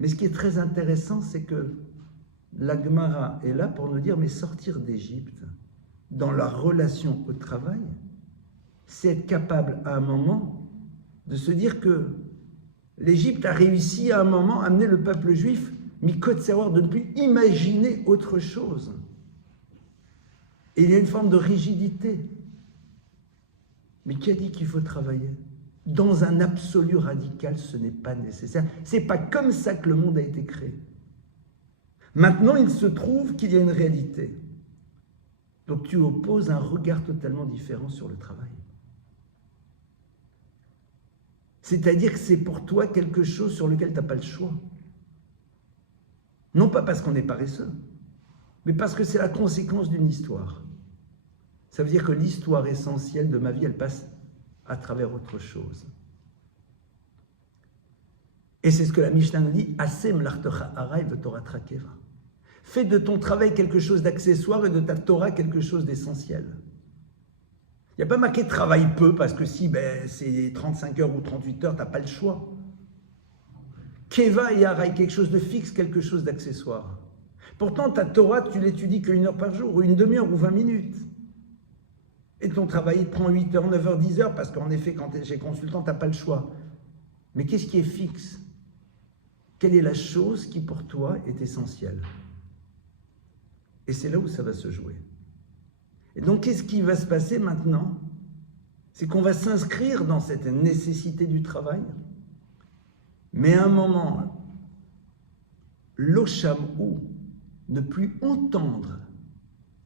Mais ce qui est très intéressant, c'est que la Gemara est là pour nous dire, mais sortir d'Égypte, dans la relation au travail, c'est être capable à un moment de se dire que l'Égypte a réussi à un moment à amener le peuple juif, mikot savoir, de ne plus imaginer autre chose. Et il y a une forme de rigidité. Mais qui a dit qu'il faut travailler? Dans un absolu radical, ce n'est pas nécessaire. Ce n'est pas comme ça que le monde a été créé. Maintenant, il se trouve qu'il y a une réalité. Donc tu opposes un regard totalement différent sur le travail. C'est-à-dire que c'est pour toi quelque chose sur lequel tu n'as pas le choix. Non pas parce qu'on est paresseux, mais parce que c'est la conséquence d'une histoire. Ça veut dire que l'histoire essentielle de ma vie, elle passe à travers autre chose. Et c'est ce que la Mishnah nous dit, Asem l'artecha harai v'torah trakeva. Fais de ton travail quelque chose d'accessoire et de ta Torah quelque chose d'essentiel. Il n'y a pas marqué travaille peu parce que si c'est 35 heures ou 38 heures, tu n'as pas le choix. Keva et harai, quelque chose de fixe, quelque chose d'accessoire. Pourtant, ta Torah, tu l'étudies qu'une heure par jour, ou une demi-heure, ou 20 minutes. Et ton travail, il te prend 8 heures, 9 heures, 10 heures, parce qu'en effet, quand tu es chez consultant, tu n'as pas le choix. Mais qu'est-ce qui est fixe? Quelle est la chose qui, pour toi, est essentielle? Et c'est là où ça va se jouer. Et donc, qu'est-ce qui va se passer maintenant? C'est qu'on va s'inscrire dans cette nécessité du travail, mais à un moment, l'oshamou, ne plus entendre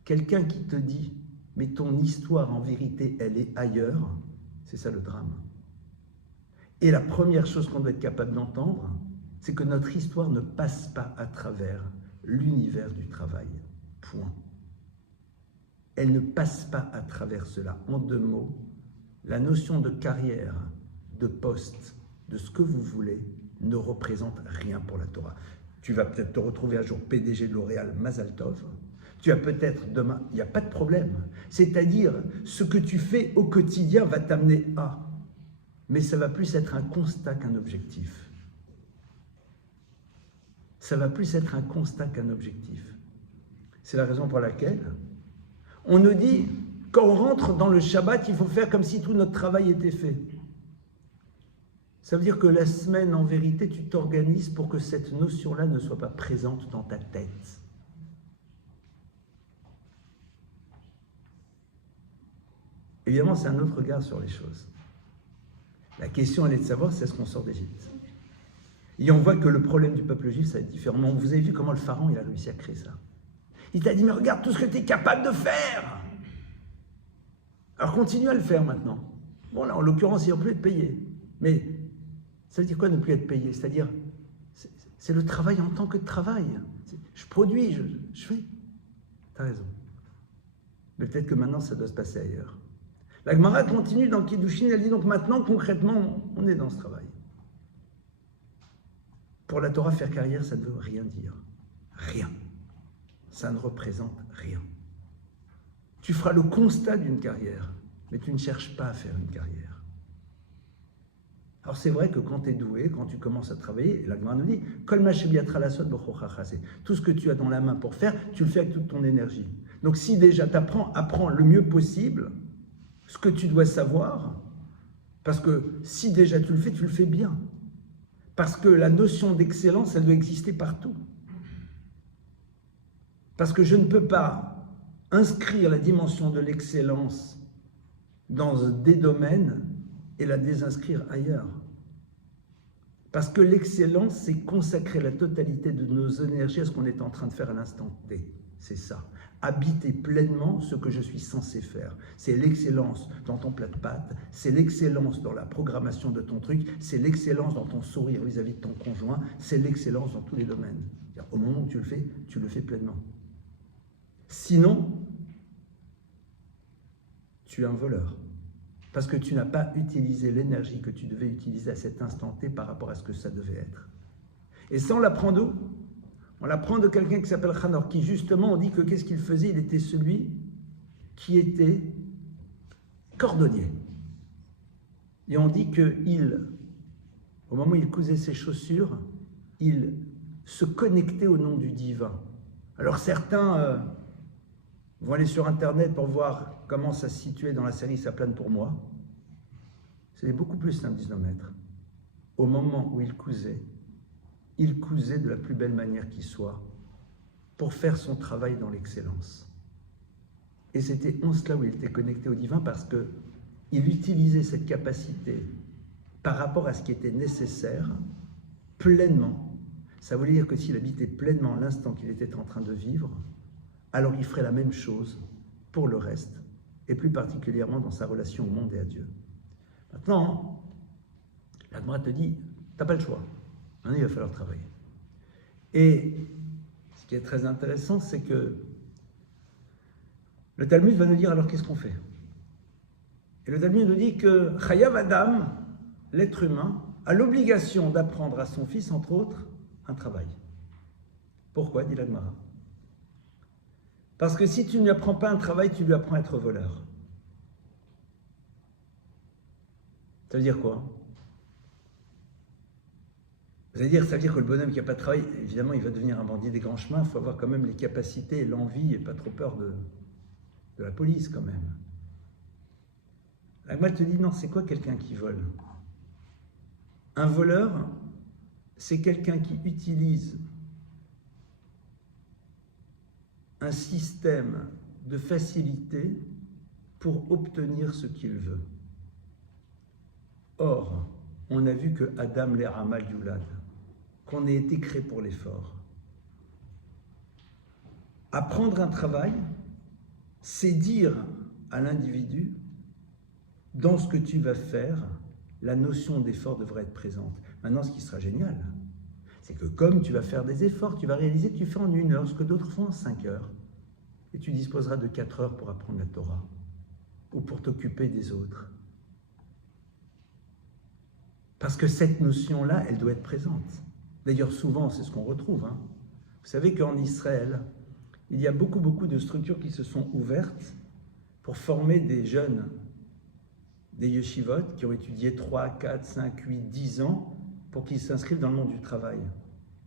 quelqu'un qui te dit « mais ton histoire, en vérité, elle est ailleurs », c'est ça le drame. Et la première chose qu'on doit être capable d'entendre, c'est que notre histoire ne passe pas à travers l'univers du travail. Point. Elle ne passe pas à travers cela. En deux mots, la notion de carrière, de poste, de ce que vous voulez, ne représente rien pour la Torah. Tu vas peut-être te retrouver un jour PDG de L'Oréal, Mazal Tov. Tu vas peut-être demain, il n'y a pas de problème. C'est-à-dire, ce que tu fais au quotidien va t'amener à. Mais ça va plus être un constat qu'un objectif. Ça va plus être un constat qu'un objectif. C'est la raison pour laquelle on nous dit, quand on rentre dans le Shabbat, il faut faire comme si tout notre travail était fait. Ça veut dire que la semaine, en vérité, tu t'organises pour que cette notion-là ne soit pas présente dans ta tête. Évidemment, c'est un autre regard sur les choses. La question, elle est de savoir, c'est est-ce qu'on sort d'Égypte. Et on voit que le problème du peuple juif, ça va être différent. Vous avez vu comment le pharaon, il a réussi à créer ça. Il t'a dit, mais regarde tout ce que tu es capable de faire. Alors continue à le faire maintenant. Bon, là, en l'occurrence, il ne va plus être payé. Mais ça veut dire quoi ne plus être payé? C'est-à-dire, c'est le travail en tant que travail. Je produis, je fais. Tu as raison. Mais peut-être que maintenant, ça doit se passer ailleurs. La Gemara continue dans Kiddushin, elle dit donc maintenant, concrètement, on est dans ce travail. Pour la Torah, faire carrière, ça ne veut rien dire. Rien. Ça ne représente rien. Tu feras le constat d'une carrière, mais tu ne cherches pas à faire une carrière. Alors c'est vrai que quand tu es doué, quand tu commences à travailler, la Gemara nous dit tout ce que tu as dans la main pour faire, tu le fais avec toute ton énergie. Donc si déjà tu apprends le mieux possible ce que tu dois savoir, parce que si déjà tu le fais bien. Parce que la notion d'excellence, elle doit exister partout. Parce que je ne peux pas inscrire la dimension de l'excellence dans des domaines et la désinscrire ailleurs. Parce que l'excellence, c'est consacrer la totalité de nos énergies à ce qu'on est en train de faire à l'instant T. C'est ça. Habiter pleinement ce que je suis censé faire. C'est l'excellence dans ton plat de pâtes, c'est l'excellence dans la programmation de ton truc, c'est l'excellence dans ton sourire vis-à-vis de ton conjoint, c'est l'excellence dans tous les domaines. Au moment où tu le fais pleinement. Sinon, tu es un voleur. Parce que tu n'as pas utilisé l'énergie que tu devais utiliser à cet instant T par rapport à ce que ça devait être. Et ça, on l'apprend d'où? On l'apprend de quelqu'un qui s'appelle Hanor, qui justement, on dit que qu'est-ce qu'il faisait? Il était celui qui était cordonnier. Et on dit qu'il, au moment où il cousait ses chaussures, il se connectait au nom du divin. Alors certains vont aller sur Internet pour voir comment ça se situait dans la série Ça plane pour moi. C'est beaucoup plus d'un 19 mètres. Au moment où il cousait de la plus belle manière qui soit pour faire son travail dans l'excellence. Et c'était en cela où il était connecté au divin parce que il utilisait cette capacité par rapport à ce qui était nécessaire pleinement. Ça voulait dire que s'il habitait pleinement l'instant qu'il était en train de vivre, alors il ferait la même chose pour le reste, et plus particulièrement dans sa relation au monde et à Dieu. Maintenant, la Gemara te dit, t'as pas le choix, maintenant il va falloir travailler. Et ce qui est très intéressant, c'est que le Talmud va nous dire alors qu'est-ce qu'on fait. Et le Talmud nous dit que Chayav Adam, l'être humain, a l'obligation d'apprendre à son fils, entre autres, un travail. Pourquoi, dit la Gemara? Parce que si tu ne lui apprends pas un travail, tu lui apprends à être voleur. Ça veut dire quoi? Ça veut dire que le bonhomme qui n'a pas de travail, évidemment, il va devenir un bandit des grands chemins. Il faut avoir quand même les capacités, l'envie et pas trop peur de la police quand même. La Gemara te dit non, c'est quoi quelqu'un qui vole? Un voleur, c'est quelqu'un qui utilise un système de facilité pour obtenir ce qu'il veut. Or, on a vu que Adam l'Eramal Yulad, qu'on ait été créé pour l'effort. Apprendre un travail, c'est dire à l'individu, dans ce que tu vas faire, la notion d'effort devrait être présente. Maintenant, ce qui sera génial, c'est que comme tu vas faire des efforts, tu vas réaliser que tu fais en 1 heure ce que d'autres font en 5 heures. Et tu disposeras de 4 heures pour apprendre la Torah ou pour t'occuper des autres. Parce que cette notion-là, elle doit être présente. D'ailleurs, souvent, c'est ce qu'on retrouve. Vous savez qu'en Israël, il y a beaucoup de structures qui se sont ouvertes pour former des jeunes, des yeshivot, qui ont étudié 3, 4, 5, 8, 10 ans, pour qu'ils s'inscrivent dans le monde du travail.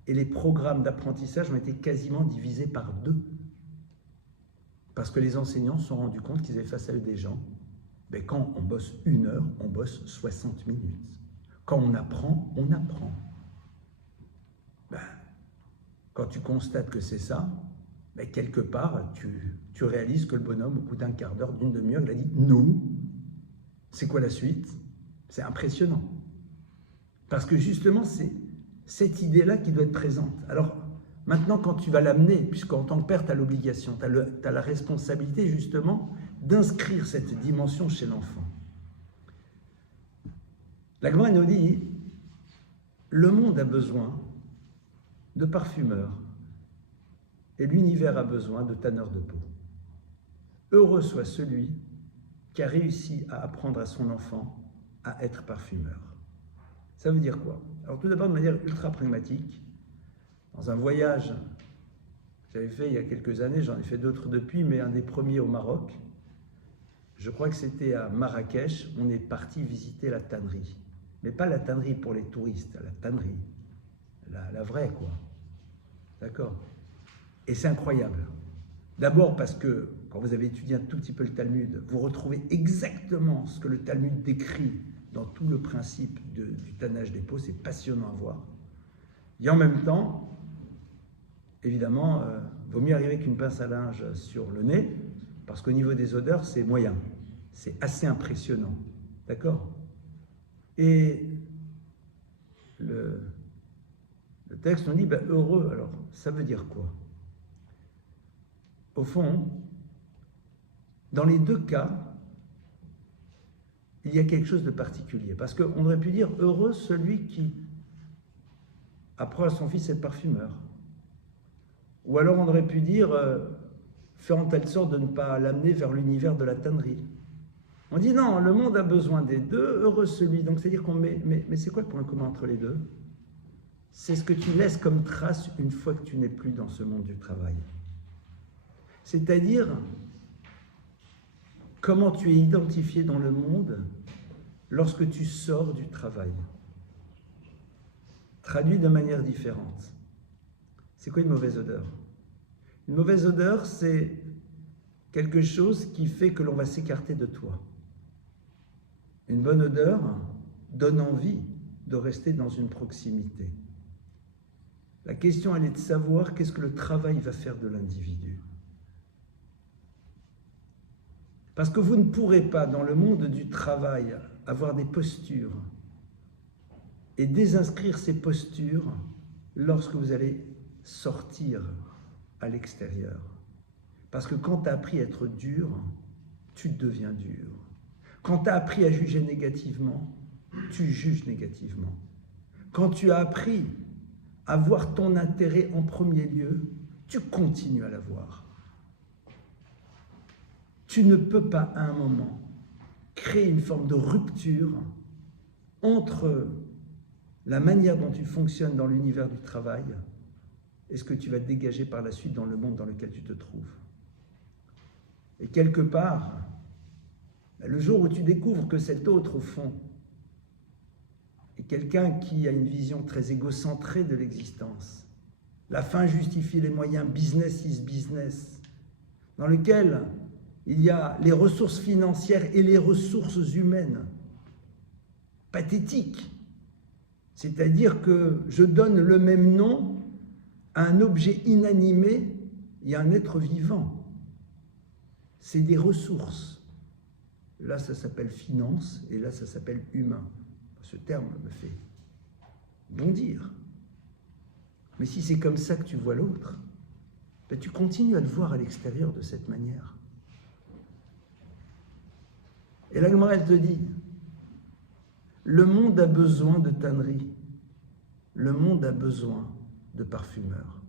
Et les programmes d'apprentissage ont été quasiment divisés par 2. Parce que les enseignants se sont rendus compte qu'ils avaient face à eux des gens, mais quand on bosse 1 heure, on bosse 60 minutes. Quand on apprend, on apprend. Quand tu constates que c'est ça, quelque part, tu réalises que le bonhomme, au bout d'un quart d'heure, d'une demi-heure, il a dit « nous ». C'est quoi la suite? C'est impressionnant. Parce que justement, c'est cette idée-là qui doit être présente. Alors, maintenant, quand tu vas l'amener, puisqu'en tant que père, tu as l'obligation, tu as la responsabilité, justement, d'inscrire cette dimension chez l'enfant. La Gemara nous dit, le monde a besoin de parfumeurs et l'univers a besoin de tanneurs de peau. Heureux soit celui qui a réussi à apprendre à son enfant à être parfumeur. Ça veut dire quoi? Alors tout d'abord, de manière ultra pragmatique, dans un voyage que j'avais fait il y a quelques années, j'en ai fait d'autres depuis, mais un des premiers au Maroc, je crois que c'était à Marrakech, on est parti visiter la tannerie. Mais pas la tannerie pour les touristes, la tannerie, la vraie quoi. D'accord? Et c'est incroyable. D'abord parce que quand vous avez étudié un tout petit peu le Talmud, vous retrouvez exactement ce que le Talmud décrit dans tout le principe du tannage des peaux, c'est passionnant à voir. Et en même temps, évidemment, vaut mieux arriver avec une pince à linge sur le nez, parce qu'au niveau des odeurs, c'est moyen. C'est assez impressionnant. D'accord? Et le texte nous dit, heureux, alors, ça veut dire quoi? Au fond, dans les 2 cas, il y a quelque chose de particulier. Parce qu'on aurait pu dire, heureux celui qui apprend à son fils à être parfumeur. Ou alors on aurait pu dire, faire en telle sorte de ne pas l'amener vers l'univers de la tannerie. On dit non, le monde a besoin des 2, heureux celui. Donc c'est-à-dire qu'on met, mais c'est quoi le point commun entre les 2? C'est ce que tu laisses comme trace une fois que tu n'es plus dans ce monde du travail. C'est-à-dire, comment tu es identifié dans le monde lorsque tu sors du travail. Traduit de manière différente. C'est quoi une mauvaise odeur? Une mauvaise odeur, c'est quelque chose qui fait que l'on va s'écarter de toi. Une bonne odeur donne envie de rester dans une proximité. La question, elle est de savoir qu'est-ce que le travail va faire de l'individu. Parce que vous ne pourrez pas, dans le monde du travail, avoir des postures et désinscrire ces postures lorsque vous allez sortir à l'extérieur. Parce que quand tu as appris à être dur, tu deviens dur. Quand tu as appris à juger négativement, tu juges négativement. Quand tu as appris à voir ton intérêt en premier lieu, tu continues à l'avoir. Tu ne peux pas, à un moment, créer une forme de rupture entre la manière dont tu fonctionnes dans l'univers du travail et ce que tu vas dégager par la suite dans le monde dans lequel tu te trouves. Et quelque part, le jour où tu découvres que cet autre, au fond, est quelqu'un qui a une vision très égocentrée de l'existence, la fin justifie les moyens, business is business, dans lequel il y a les ressources financières et les ressources humaines, pathétiques. C'est-à-dire que je donne le même nom à un objet inanimé et à un être vivant. C'est des ressources. Là, ça s'appelle finance et là, ça s'appelle humain. Ce terme me fait bondir. Mais si c'est comme ça que tu vois l'autre, ben tu continues à le voir à l'extérieur de cette manière. Et la Gemara, elle te dit, le monde a besoin de tanneries, le monde a besoin de parfumeurs.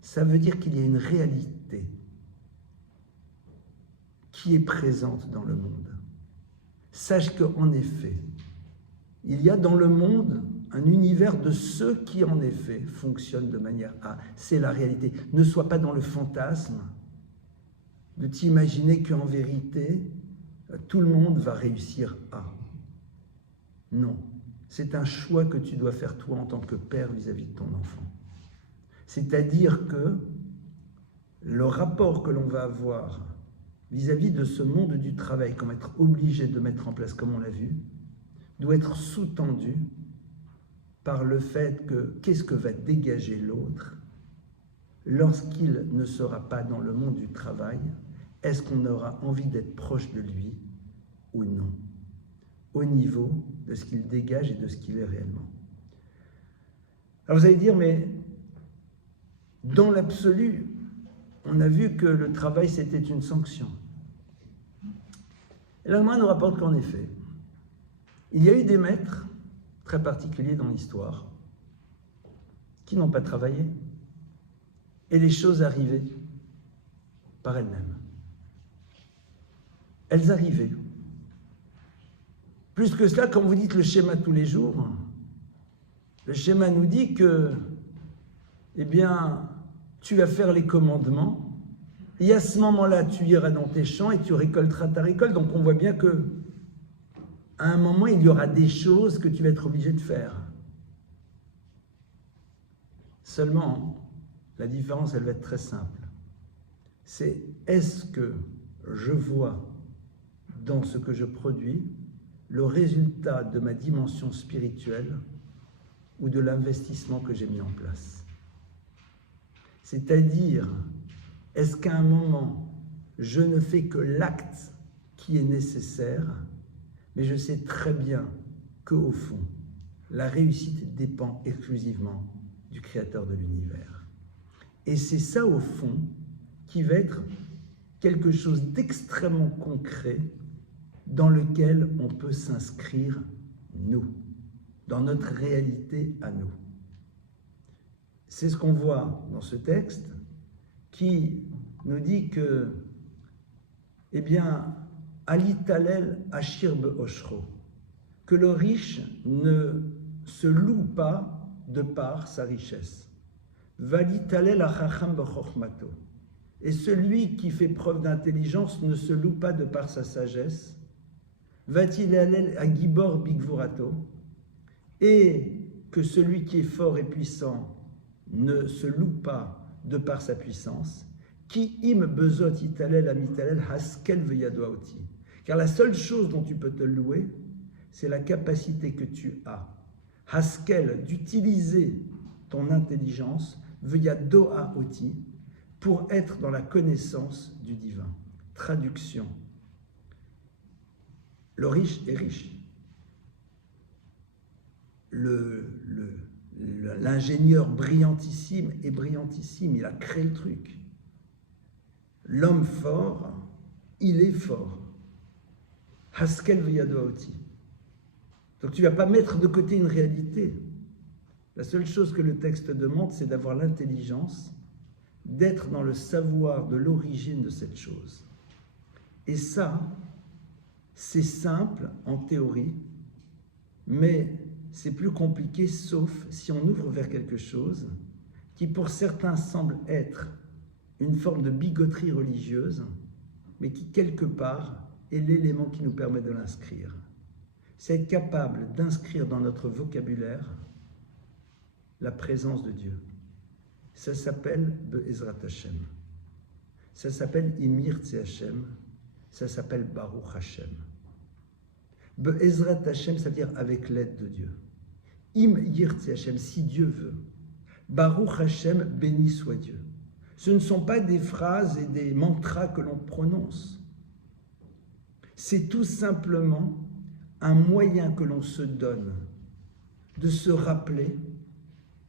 Ça veut dire qu'il y a une réalité qui est présente dans le monde. Sache qu'en effet, il y a dans le monde un univers de ceux qui, en effet, fonctionnent de manière à... C'est la réalité. Ne sois pas dans le fantasme de t'imaginer qu'en vérité, tout le monde va réussir à. Non. C'est un choix que tu dois faire toi en tant que père vis-à-vis de ton enfant. C'est-à-dire que le rapport que l'on va avoir vis-à-vis de ce monde du travail, qu'on va être obligé de mettre en place, comme on l'a vu, doit être sous-tendu par le fait que qu'est-ce que va dégager l'autre lorsqu'il ne sera pas dans le monde du travail? Est-ce qu'on aura envie d'être proche de lui ou non, au niveau de ce qu'il dégage et de ce qu'il est réellement? Alors vous allez dire, mais dans l'absolu, on a vu que le travail c'était une sanction. Et la Gemara nous rapporte qu'en effet, il y a eu des maîtres très particuliers dans l'histoire qui n'ont pas travaillé et les choses arrivaient par elles-mêmes. Elles arrivaient. Plus que cela, quand vous dites le schéma tous les jours, le schéma nous dit que, eh bien, tu vas faire les commandements et à ce moment-là, tu iras dans tes champs et tu récolteras ta récolte. Donc on voit bien que à un moment, il y aura des choses que tu vas être obligé de faire. Seulement, la différence, elle va être très simple. C'est est-ce que je vois dans ce que je produis le résultat de ma dimension spirituelle ou de l'investissement que j'ai mis en place? C'est-à-dire, est-ce qu'à un moment, je ne fais que l'acte qui est nécessaire, mais je sais très bien qu'au fond, la réussite dépend exclusivement du Créateur de l'univers. Et c'est ça, au fond, qui va être quelque chose d'extrêmement concret dans lequel on peut s'inscrire, nous, dans notre réalité à nous. C'est ce qu'on voit dans ce texte qui nous dit que, eh bien, Alitalel Ashir Be'oshro, que le riche ne se loue pas de par sa richesse. Valitalel Achacham Be'chochmato, et celui qui fait preuve d'intelligence ne se loue pas de par sa sagesse. Vatilalel Agibor Bigvurato, et que celui qui est fort et puissant ne se loue pas de par sa puissance. Ki im bezot italel amitalel haskel veyadoaoti. Car la seule chose dont tu peux te louer, c'est la capacité que tu as, haskel, d'utiliser ton intelligence, veyadoaoti, pour être dans la connaissance du divin. Traduction, Le riche est riche. L'ingénieur brillantissime est brillantissime, il a créé le truc. L'homme fort, il est fort. Haskel v'yadoaoti. Donc tu ne vas pas mettre de côté une réalité. La seule chose que le texte demande, c'est d'avoir l'intelligence, d'être dans le savoir de l'origine de cette chose. Et ça, c'est simple en théorie, mais c'est plus compliqué sauf si on ouvre vers quelque chose qui pour certains semble être une forme de bigoterie religieuse, mais qui quelque part est l'élément qui nous permet de l'inscrire. C'est être capable d'inscrire dans notre vocabulaire la présence de Dieu. Ça s'appelle Be'ezrat Hashem. Ça s'appelle Imir Tse Hashem. Ça s'appelle Baruch Hashem. Be'ezrat Hashem, ça veut dire avec l'aide de Dieu. Im Yirtse Hashem, si Dieu veut. Baruch Hashem, béni soit Dieu. Ce ne sont pas des phrases et des mantras que l'on prononce. C'est tout simplement un moyen que l'on se donne de se rappeler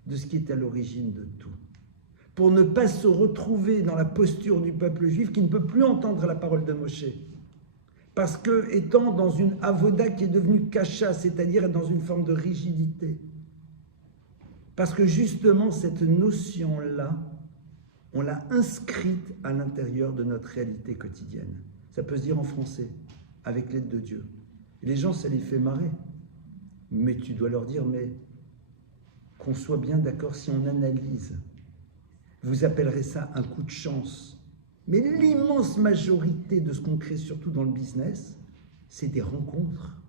de ce qui est à l'origine de tout. Pour ne pas se retrouver dans la posture du peuple juif qui ne peut plus entendre la parole de Moshe. Parce que, étant dans une avoda qui est devenue kasha, c'est-à-dire dans une forme de rigidité, parce que justement cette notion-là, on l'a inscrite à l'intérieur de notre réalité quotidienne. Ça peut se dire en français, avec l'aide de Dieu. Et les gens, ça les fait marrer. Mais tu dois leur dire, mais qu'on soit bien d'accord si on analyse. Vous appellerez ça un coup de chance. Mais l'immense majorité de ce qu'on crée, surtout dans le business, c'est des rencontres.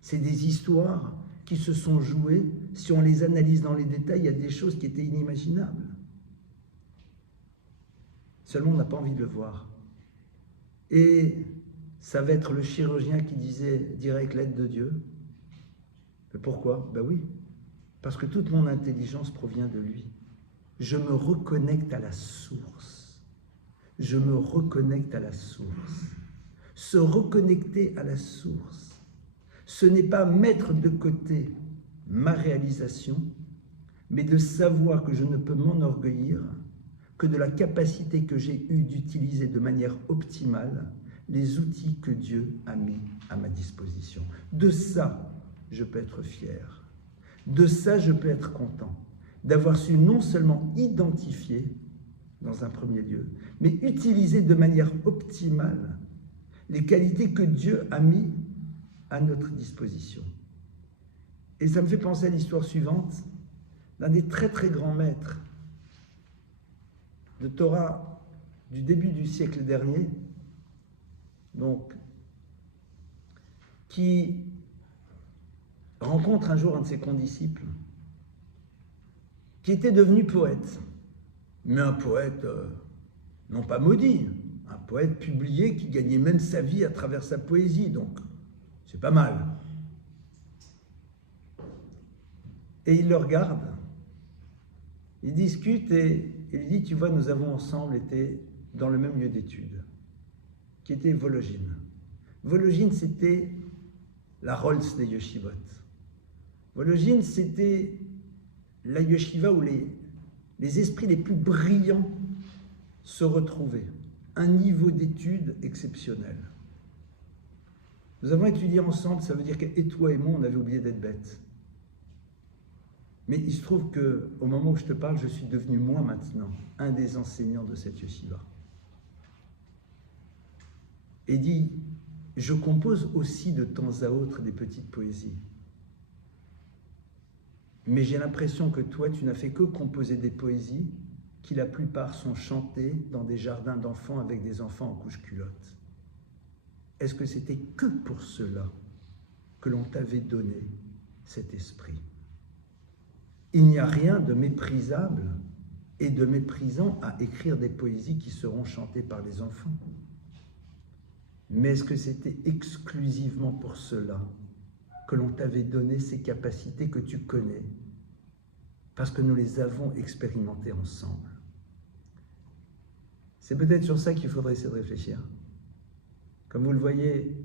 C'est des histoires qui se sont jouées. Si on les analyse dans les détails, il y a des choses qui étaient inimaginables. Seulement, on n'a pas envie de le voir. Et ça va être le chirurgien qui dirait avec l'aide de Dieu. Mais pourquoi? Ben oui, parce que toute mon intelligence provient de lui. Je me reconnecte à la source. Je me reconnecte à la source. Se reconnecter à la source, ce n'est pas mettre de côté ma réalisation, mais de savoir que je ne peux m'enorgueillir que de la capacité que j'ai eue d'utiliser de manière optimale les outils que Dieu a mis à ma disposition. De ça, je peux être fier. De ça, je peux être content. D'avoir su non seulement identifier, dans un premier lieu, mais utiliser de manière optimale les qualités que Dieu a mis à notre disposition. Et ça me fait penser à l'histoire suivante d'un des très très grands maîtres de Torah du début du siècle dernier, donc, qui rencontre un jour un de ses condisciples, qui était devenu poète, mais un poète non pas maudit, un poète publié qui gagnait même sa vie à travers sa poésie, donc c'est pas mal. Et il le regarde, il discute et il lui dit, tu vois, nous avons ensemble été dans le même lieu d'études, qui était Vologine. Vologine, c'était la Rolls des yeshivot. Vologine, c'était la yeshiva où les esprits les plus brillants se retrouvaient. Un niveau d'études exceptionnel. Nous avons étudié ensemble, ça veut dire que et toi et moi, on avait oublié d'être bêtes. Mais il se trouve qu'au moment où je te parle, je suis devenu moi maintenant un des enseignants de cette yeshiva. Et dit, je compose aussi de temps à autre des petites poésies. Mais j'ai l'impression que toi, tu n'as fait que composer des poésies qui, la plupart, sont chantées dans des jardins d'enfants avec des enfants en couche-culotte. Est-ce que c'était que pour cela que l'on t'avait donné cet esprit? Il n'y a rien de méprisable et de méprisant à écrire des poésies qui seront chantées par les enfants. Mais est-ce que c'était exclusivement pour cela que l'on t'avait donné ces capacités que tu connais, parce que nous les avons expérimentées ensemble? C'est peut-être sur ça qu'il faudrait essayer de réfléchir. Comme vous le voyez,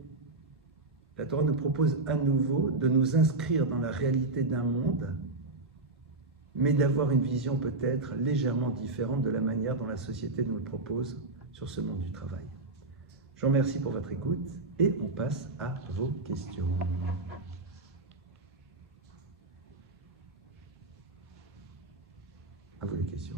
La Torah nous propose à nouveau de nous inscrire dans la réalité d'un monde, mais d'avoir une vision peut-être légèrement différente de la manière dont la société nous le propose sur ce monde du travail. Je vous remercie pour votre écoute et on passe à vos questions. À vous les questions.